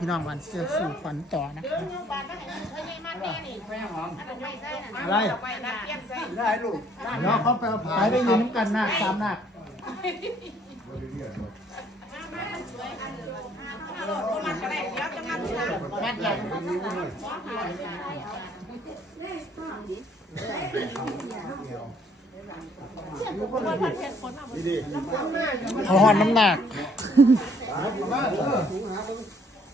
ขวัญนาคพี่น้องวันเสื้อสู่ขวัญต่อนะคะ อะไรได้ลูกเนาะเขาไปเอาผาไปไปยืนน้ำกันนาคสามนาคมัดใหญ่ดีเขาหอนน้ำหนักๆ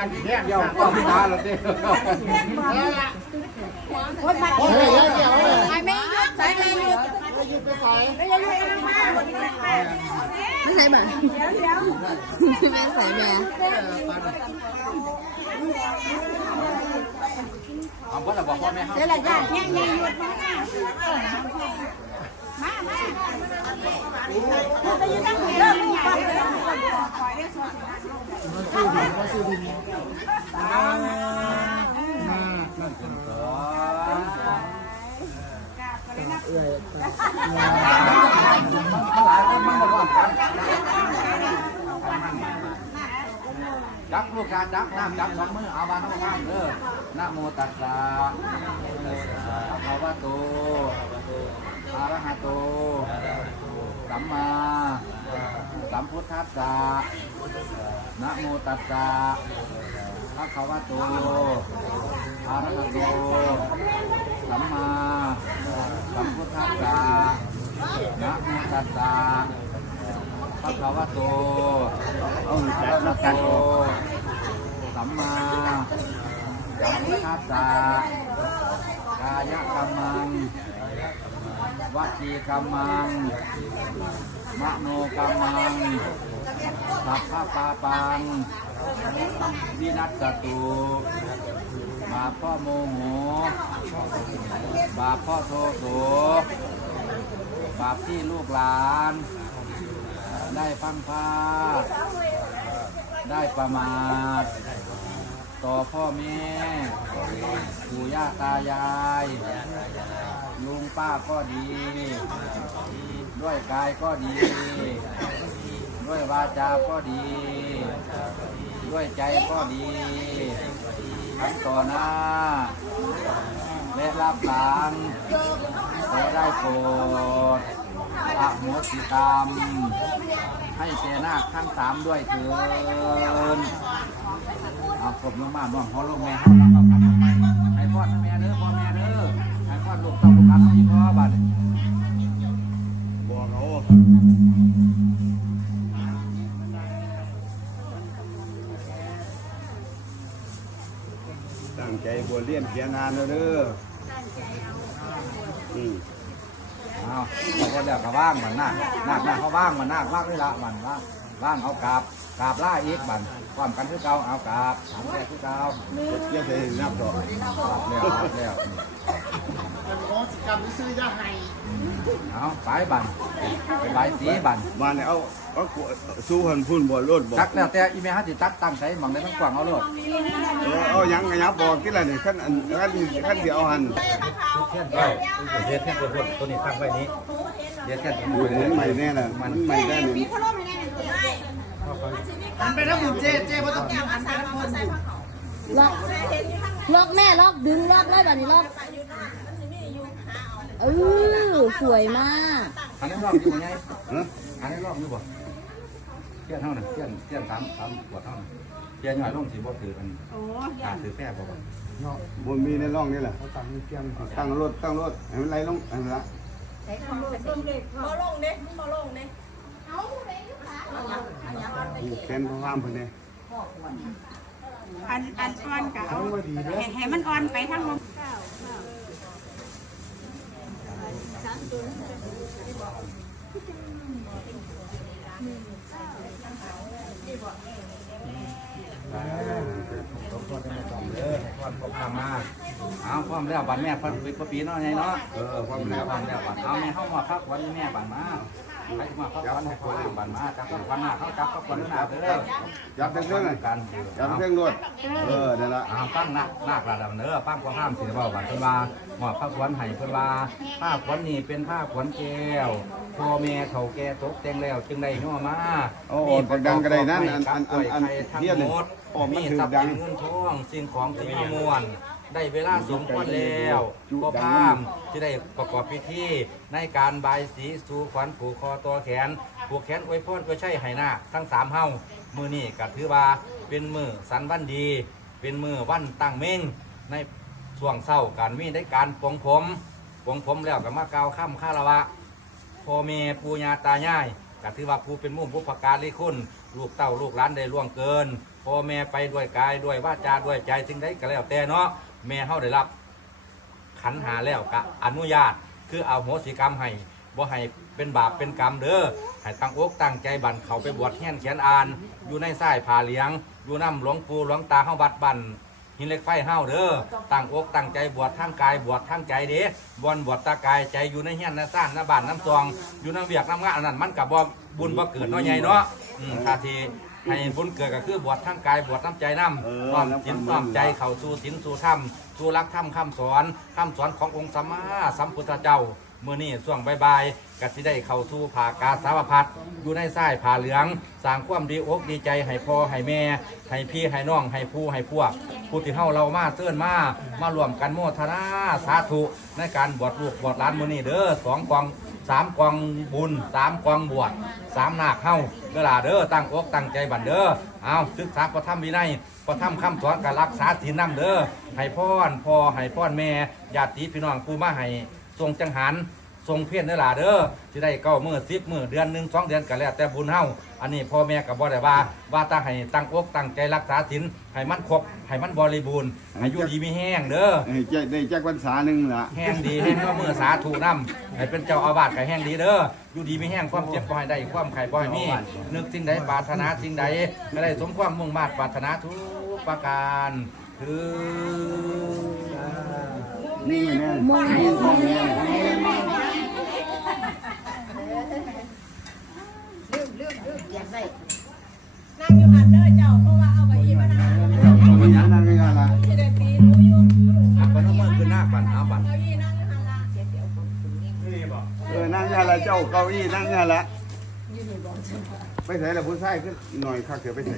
านแยกเยาก็พิการแล้วเด้เฮ้ยเดี๋ยวเดี๋ยวเลยไอ้ไม่ยุดใส่ไม่ยุดไปใส่ไม่ใส่บ่ไม่ใส่แม่เอาพ่อจะบอกพ่อแม่เขาเดี๋ยวละย่านแง่แง่ยุดมามามาไปยืนตั้งเริ่มป ล่อยเลยปล่อยได้สวยมาซื้อดินมาเอื้อยหลายคนมันบอกกันจับลูกการจับน้ำจับสองมือเอาบางเอาบ้างเด้อนะโมตัสสะภะคะวะโตอะระหะโต สัมมาสัมพุทธัสสะนะโมตัสสะภะคะวะโตอะระหะโตสัมมาสัมพุทธัสสะนะโมตัสสะภะคะวะโตอะระหะโตสัมมาสัมพุทธัสสะกายกรรมัง วจีกรรมัง มโนกรรมังสัพพะปาปัง วินัสตุบาพ่อโมโห บาพ่อโทโสบาปที่ลูกหลาน ได้พังพาดได้ประมาทต่อพ่อแม่ปู่ย่าตายาย ลุงป้าก็ดี ด้วยกายก็ดี ด้วยวาจาก็ดี ด้วยใจก็ดีทั้งต่อหน้า และรับหลังขอได้โปรดอโหสิกรรมให้เจนาคทั้งสามด้วยเถินเอากบลงมาน้องพอลูกแม่ ให้อลูกเต้าลูกหลานให้พ่อบัดบอกเขาตั้งใจบวชเรียนเขียนนานแล้วเด้ออืมเอาเขาเดี๋ยวก็ว่างมันนาคนาคนาคเขาว่างมันนาคว่างนี่ละมันว่างว่างเอากราบกราบล่าอีกบันความกันคือเก่าเอากราบถามแค่คือเก่าเกี่ยวกับนับต่อแล้วแล้ว ขอสิกรรมซื้อยาให้เอาไปบันไปใบสีบันมาเนี่ยเอาเอาสู้หันพุ่นบ่รถบ่ตักแล้วแต่อีเมลฮัตติตักตั้งใส่หมังได้ทั้งกว้างเอาเลยเออเอาหยังก็หยังบอกกี่ละนี่ขั้นอันขั้นขั้นที่เอาหันเทียนไว้เทียนแค่ตัวตัวนี้ตั้งไว้นี้เทียนแค่ตัวดูมันใหม่แน่น่ะมันใหม่ได้นี่หันไปทั้งหมดเจ๊เจ๊ไม่ต้องกินหันไปทั้งหมด ล็อกล็อกแม่ล็อกดึงล็อกได้แบบนี้ล็อกเออสวยมากอันนี้รอบอยู่บ่ไงฮะอันนี้รอบอยู่บ่เทียนเท่านั้นเทียนเทียนสามสามขวดเท่านั้นเทียนหน่อยลงสีบ่ถือมันตาถือแป้บ่บ่บ่มีในร่องนี่แหละเขาตั้งเพียงตั้งรถตั้งรถให้มันไหลลงอันละบ่ลงเด้บ่ลงเด้ผูกแขนพระพามเพิ่นนี่ อันอันอ่อนกับเขาว่าดีเด้อให้ให้มันอ่อนไปทั้งลมควรจะมาต้องเด้อความพร้อมาเอาพร้อมแล้วบันแม่พร้อมปีปีเนาะไงเนาะเออความแล้วบันแล้วบันเอาแม่เข้ามาพักวันแม่บันมา จะมาพักวันให้คนบันมาจับพักวันหน้าเขาจับพักวันหน้าเด้อยับเรื่องเลยกันยับเรื่องด้วยเออนั่นละเอาปั้งนะหน้ากระดับเนื้อปั้งก็ห้ามสิเว่าบันเพิ่นว่าหมอบพักวันให้เพิ่นว่าผ้าขวัญนี่เป็นผ้าขวัญแก้วพ่อแม่เขาแก่ตกแต่งแล้วจึงได้ย่อมาโอ้ประดังกระได้นั่นอันอันอันเทียนหมดมีทรัพย์ดัสิงนเงินทองสิ่งของที่มีมวล ได้เวลาสมควรแล้วก็พามที่ได้ประกอบพิธีในการบายสีสู่ขวัญผูกคอตัวแขน ผูกแขนอวยพรอวยใช่ไหหน้าทั้งสามเฮามือนี่ก็ถือว่าเป็นมือสันวันดี เป็นมือวันตั้งเม่งในช่วงเศร้าการมีได้การปลงผมปลงผมแล้วก็มาเกล่าข้ามคารวะพ่อแม่ปู่ย่าตายายก็ถือว่าผู้เป็นมุ่งผู้ประการลิคุณลูกเต้าลูกหลานได้ล่วงเกินพ่อแม่ไปด้วยกายด้วยวาจาด้วยใจจึงได้ก็แล้วแต่เนาะ แม่เฮาได้รับ ขันหาแล้วก็อนุญาต คือเอาโหสิกรรมให้บ่ให้เป็นบาปเป็นกรรมเด้อให้ตั้งอกตั้งใจบันเขาไปบวชเฮียนเขียนอ่าน อยู่ในสายผาเหลียง อยู่น้ำหลวงปู่หลวงตาเฮาบัดบันหินเหล็กไฟเฮาเด้อตั้งอกตั้งใจบวชทั้งกายบวชทั้งใจเด้บวนบวชตากายใจอยู่ในเฮียนในซ่านในบ้านน้ำซอง อยู่ในเวียกน้ำงานอันนั้นมันกับบ่บุญบ่เกิดน้อยใหญ่เนาะอืมถ้าที ให้บุญเกิดก็คือบวชทั้งกายบวชทั้งใจน้ำน้อมจิตน้อมใจเข้าสู่ศีลสู่ธรรมสู่รักธรรมคำสอนคำสอนขององค์สัมมาสัมพุทธเจ้าเมื่อนี้ช่วงบ่ายๆก็สิได้เข้าสู่ภากาสาวพัดอยู่ในสายผ่าเหลืองสร้างความดีอกดีใจให้พ่อให้แม่ให้พี่ให้น้องให้ผู้ให้พวก ผู้ที่เฮาเรามาเตือนมา มารวมกันโมทนาสาธุในการบวชลูกบวชหลานมื้อนี้เด้อสองกองสามกองบุญสามกองบวชสามนาคเฮาเด้อล่ะเด้อตั้งอกตั้งใจบันเด้อเอาศึกษาพระธรรมวินัยพระธรรมคำสอนการรักษาศีลนำเด้อให้พ่อนพ่อให้พ่อนแม่ญาติพี่น้องผู้มาให้ทรงจังหัน ทรงเพียรเด้อล่ะเด้อที่ได้เก้ามือสิบมือเดือนหนึ่งสองเดือนก็แล้วแต่บุญเฮาอันนี้พ่อแม่กับบ่ได้ว่าว่าตั้งให้ตั้งอกตั้งใจรักษาศีลให้มันครบให้มันบริบูรณ์ให้อยู่ดีมีแห้งเด้อเอ้ยใจได้จักพรรษาหนึ่งละแห้งดีแห้งก็มือสาธุน้ำให้เป็นเจ้าอาวาสก็แห้งดีเด้ออยู่ดีมีแห้งความเจ็บบ่ให้ได้ความไข่บ่ให้มีนึกสิ่งใดปรารถนาสิ่งใดก็ได้สมความมุ่งมา่ปรารถนาทุกประการคือนี่แน่มองให้มองให้ นั่งอยู่หันเด้อเจ้าเพราะว่าเอาไปอีมานั่งมันยังนั่งนี่ละที่ได้ปีรู้อยู่อะก็น้ำมือขึ้นหน้าบันเอาบันเอาอีนั่งอยู่หันละเออนั่งนี่ละเจ้าเก้าอี้นั่งนี่ละไปใส่ละผู้ชายขึ้นหน่อยข้าเกือไปใส่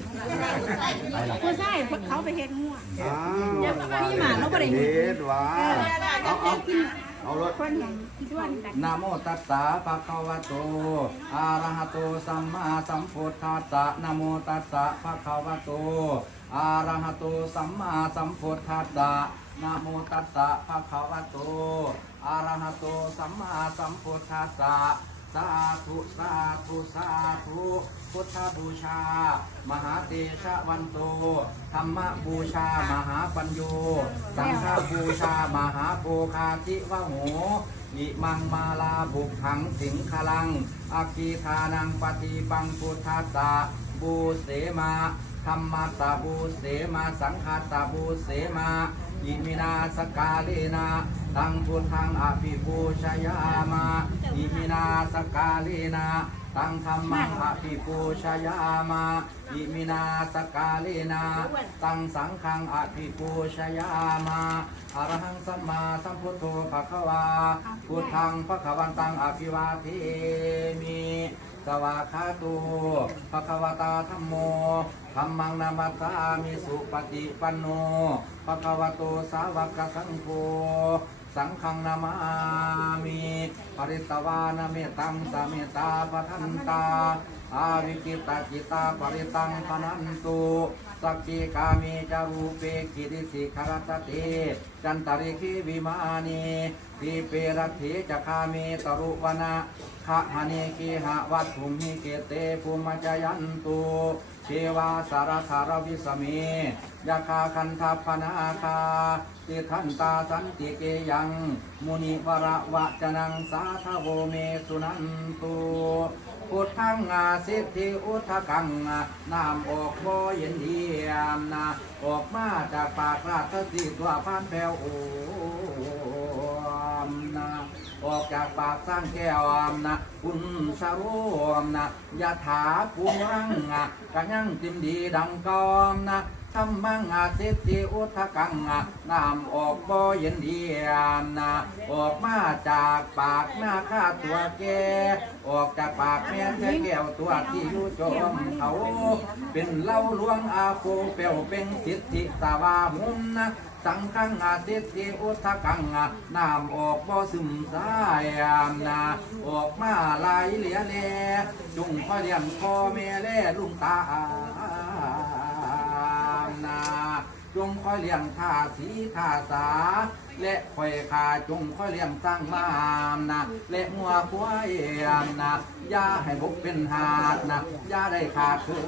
ผู้ชายเขาไปเฮ็ดงัวอ้าวพี่หมาเราได้เฮ็เฮ็ดดว่าเอาเอา เอารถคนด้วนกันนะโมตัสสะภะคะวะโตอะระหะโตสัมมาสัมพุทธัสสะนะโมตัสสะภะคะวะโตอะระหะโตสัมมาสัมพุทธัสสะนะโมตัสสะภะคะวะโตอะระหะโตสัมมาสัมพุทธัสสะสาธุสาธุสาธุ พุทธบูชา มหาเตชะวันโต ธรรมบูชา มหาปัญโย สังฆบูชา มหาโภคาธิวโหอิมังมาลาบุกขังสิงคลังอาคีทานังปฏิปังพุทธัสสะบูเสมาธรรมตาบูเสมาสังฆตาบูเสมาอิมินาสกาเลนาตังพุทธังอภิปูชยามาอิมินาสกาเลนา ตังธรรมังอภิปูชยามาอิมินาสกาเลนา ตังสังฆังอภิปูชยามาอรหังสัมมาสัมพุทโธภะคะวาพุทธังภะคะวันตังอภิวาเทมิสวากขาโตภะคะวตาธัมโมธัมมังนามัสสามิสุปฏิปันโนภะคะวะโตสาวกสังโฆสังฆังนามามิ ริตวานาเมตังสาเมตาปทันตาอาวิกิตาจิตาปริตังพนันตุสักขีกามีจารูเปกิริสิขารตเตจันตริคีวิมานีทีเปรติจะคาเมตรุวนาขะหานิคีหะวัตถุมิเกเตภูมิจยันตุเทวาสารธารวิสเมยาคาคันทัพนาคา ติทันตาสันติเกยังมุนิวระวะจนังสาทโวเมสุนันตุพุทธังอาสิทธิอุทธกังนามออกบ่เย็นเดียมนาออกมาจากปากราชสีตัวพานแผ่วโอมนาออกจากปากสร้างแก้วอมนะคุณสารวมนะยะถาภูรังกะยังติมดีดังกอมนะ ธรรมังอาสิทธิอุทกังนามออกบ่เย็นเดียมนะออกมาจากปากหน้าข้าตัวแก ออกจากปากแม่แค่แก้วตัวที่อยู่จอมเขาเป็นเล่าลวงอาโคเปลวเป็นสิทธิสาวามุนนะสังฆังอาสิทธิอุทกังนามออกบ่ซึมสายามนะออกมาลายเหลียแลจุงพ่อเลี้ยงพ่อแม่แลลุงตา จงคอยเลี้ยงท่าสีท่าสา และคอยขาจงคอยเลี้ยงสร้างมามนะและงัวควายนะอย่าให้บกเป็นหาดนะอย่าได้ขาดเคิ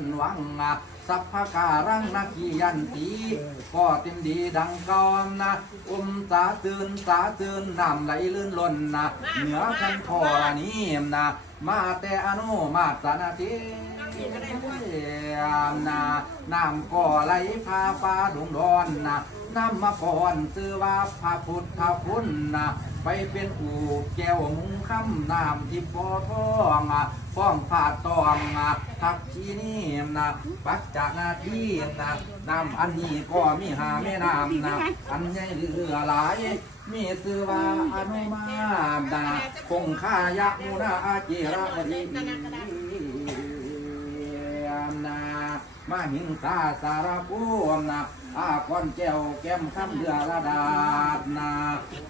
นหวังนะสัพพการังนักขียันตีก็เต็มดีดังกอมนะอุมสาตื่นสาตื่นน้ำไหลลื่นล้นนะเหนือกันทอนี้นะมาแต่อนุมาตนาที นาน้ำก่อไหลพาฟ้าดงดอนนะน้ำมาก่อนซื้อว่าพระพุทธคุณนะไปเป็นอู่แก้วมุงคำน้ำที่ปอทองอะฟ้องผาตองอะทักชีนี่นะปักจากนาทีนะน้ำอันนี้ก็มีหาแม่น้ำนะอันใหญ่เหลือหลายมีซื้อว่าอนุมานนะคงค่ายะมุนาอาจิระว มาหิงสาสารพูมนาอาคอนแก้วแก้มคำเดือระดาษนา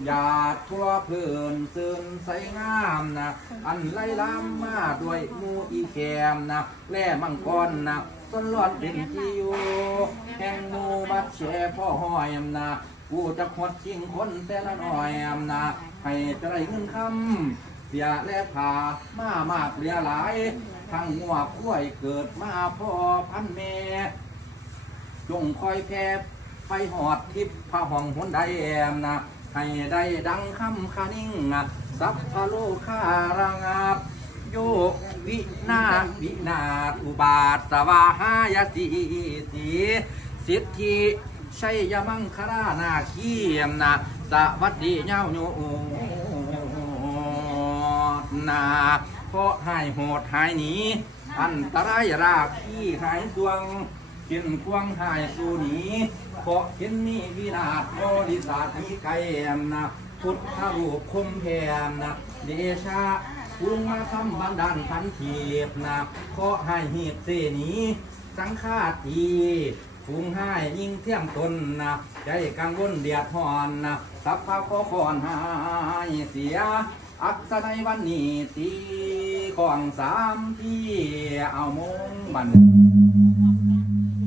หยาดทั่วพื้นซึนใสงามนะอันไล่ล้ำมาด้วยมูอีแคมนะแล่มังกรนะต้นรอดเป็นที่อยู่แห่งมูบัดแช่พ่อหอยนะกูจะขดชิงคนแต่ละหน่อยนะให้จะได้เงินคำ เสียและผามามากเหลือหลาย ทั้งงัวคุ้ยเกิดมาพ่อพันแม่ จงคอยแพร่ไปหอดทิพพระห้องหนใดแอมนะให้ได้ดังคำคานิ่งอะสัพพะโลคารังับโยกวินาวินาอุบาทสวาหายสีสีสิทธิชัยยมังครานาคีมนะสวัสดีเย้าโย นาเพราะหายโหดหายหนีอันตรายราบที่หายดวงเห็นควงหายสู่หนีเพราะเห็นมีวินาศบริษัทมีไกลแอมนะพุทธรูปคมแพมนะเดชะพุงมาคำบันดาลพันทีบนะขอให้หีบเสนีสังฆาตีพุงให้ยิ่งเที่ยมตนนะใจกังวลเดียดหอนนะสัพพะขอคอนหายเสีย อักษรในวันนี้ตีของสามที่เอามงบัน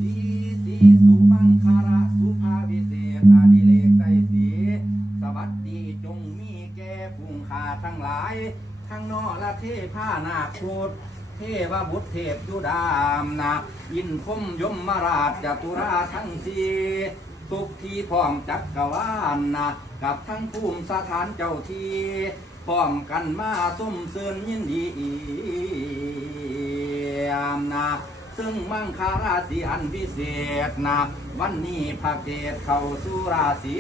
สีสีสุมังคาระสุภาวิเศษอาดิเลกใจสีสวัสดีจงมีแก่ผู้ขาทั้งหลาย ทั้งนอและเทพานาคุดเทวบุตรเทพยุดามนาอินพมยมมาราชจตุราทั้งสีทุกที่พร้อมจักกรวาลนะกับทั้งภูมิสถานเจ้าที่ ร้อมกันมาซุ่มเสือนยินดีนะซึ่งมังคาราศีอันพิเศษนะวันนี้พระเกตเข้าสู่ราศี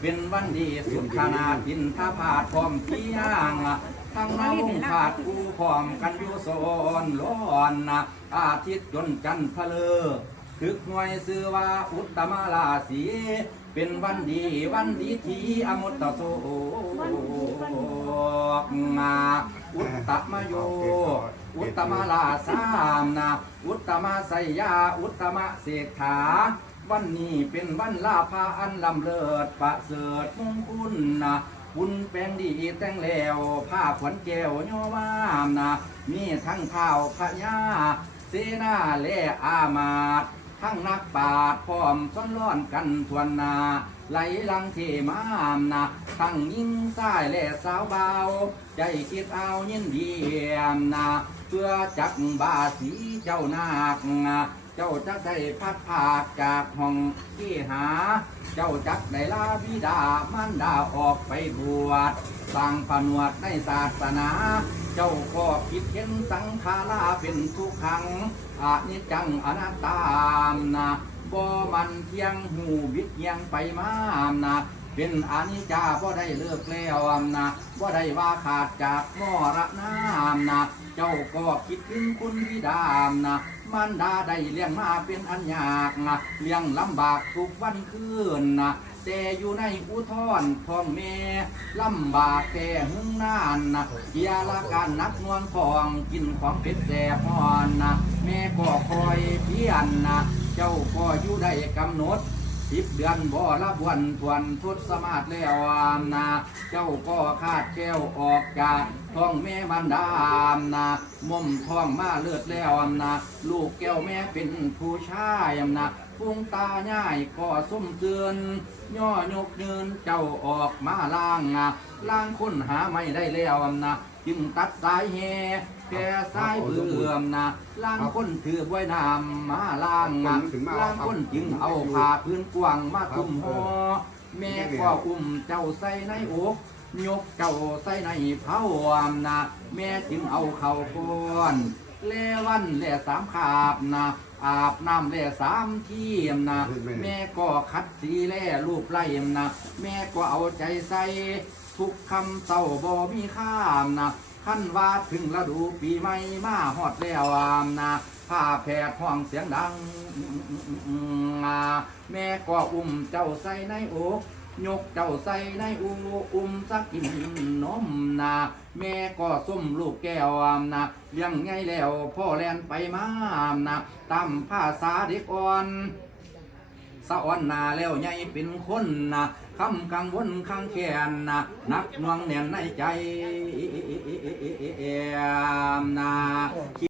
เป็นวันดีสุดขนาดินท่าผาดพร้อมเที่ยงทั้งน้ำมุ่งขาดกูพร้อมกันอยู่โซนร้อนนะอาทิตย์จนจันทร์ทะเลอถึกหน่วยซื้อว่าอุตตมราศี เป็นวันดีวันดีที่อมุตตโสงาอุตตมโย อุตตมลาสามนาอุตตมไสยาอุตตมเศรษฐา วันนี้เป็นวันลาภาอันลำเลิศประเสริฐมงคุณนะบุญแปลงดีแต่งแล้วผ้าขวัญแก้วโยมามนะมีทั้งเท้าพญาเสนาและอามาตย์ ทั้งนักปราชญ์พร้อมซ้อนร้อนกันทวนนา ไหลลังเทมามนะทั้งยิงซ้ายและสาวเบา ใจคิดเอายินดีมนะเพื่อจักบาสีเจ้านาคนะ เจ้าจะได้พัดภาคจากห้องที่หา เจ้าจักได้ลาบิดามารดาออกไปบวชสร้างผนวดในศาสนา เจ้าก็คิดเห็นสังขาราเป็นทุกขังอานิจจังอนัตตามนะบ่มันเที่ยงหูวิทย์เพียงไปมามนะเป็นอนิจจาบ่ได้เลิกแล้วนะบ่ได้ว่าขาดจากมรณามนะ เจ้าก็คิดถึงคุณบิดามนะ มันดาได้เลี้ยงมาเป็นอันยากนะเลี้ยงลำบากทุกวันคืนนะแต่อยู่ในอุทธรท้องแม่ลำบากแต่หึงนานนะเกียร์ละการนักนวลของกินของเป็ดแสบพอนนะแม่ก็คอยเพียนนะเจ้าก็อยู่ได้กำหนดสิบเดือนบ่รับวันทวนทุดสมาธิแล้วนาเจ้าก็คาดแก้วออกจากท้องแม่บันดาอามนา มุมท้องมาเลือดแล้วอามนาลูกแก้วแม่เป็นผู้ชายอามนาพุงตาย่ายก็ส้มเตือนย่อยกยืนเจ้าออกมาล่างนะล่างค้นหาไม่ได้แล้วอามนาจึงตัดสายแห่แก่สายเบื่อมนะล่างคนถือไว้น้ำมาล่างนะล่างคนจึงเอาผ้าพื้นกว้างมาคลุมหอแม่ก็อุ้มเจ้าใส่ในอก ยกเจ้าใส่ในเผาอมนะแม่จึงเอาเข่าก้อนเลวันเลสามขาบนะอาบน้ำเลสามเทียมนะแม่ก็คัดสีแล่รูปไล่มนะแม่ก็เอาใจใส่ทุกคำเศร้าบ่มีข้ามนะขั้นว่าถึงฤดูปีใหม่มาฮอดแล้วอามนะผ้าแผดห้องเสียงดังอ่าแม่ก็อุ้มเจ้าใส่ในอก ยกเจ้าใส่ในอูอุ้มสักกินนมนะแม่ก็ส้มลูกแก้วอามนะเลี้ยงไงแล้วพ่อแลนไปมาอามนะตามภาษาเด็กอ่อนสะอ่อนนาแล้วใหญ่เป็นคนนะคำกังวลข้างแขนนะนักนวงแน่นในใจนะ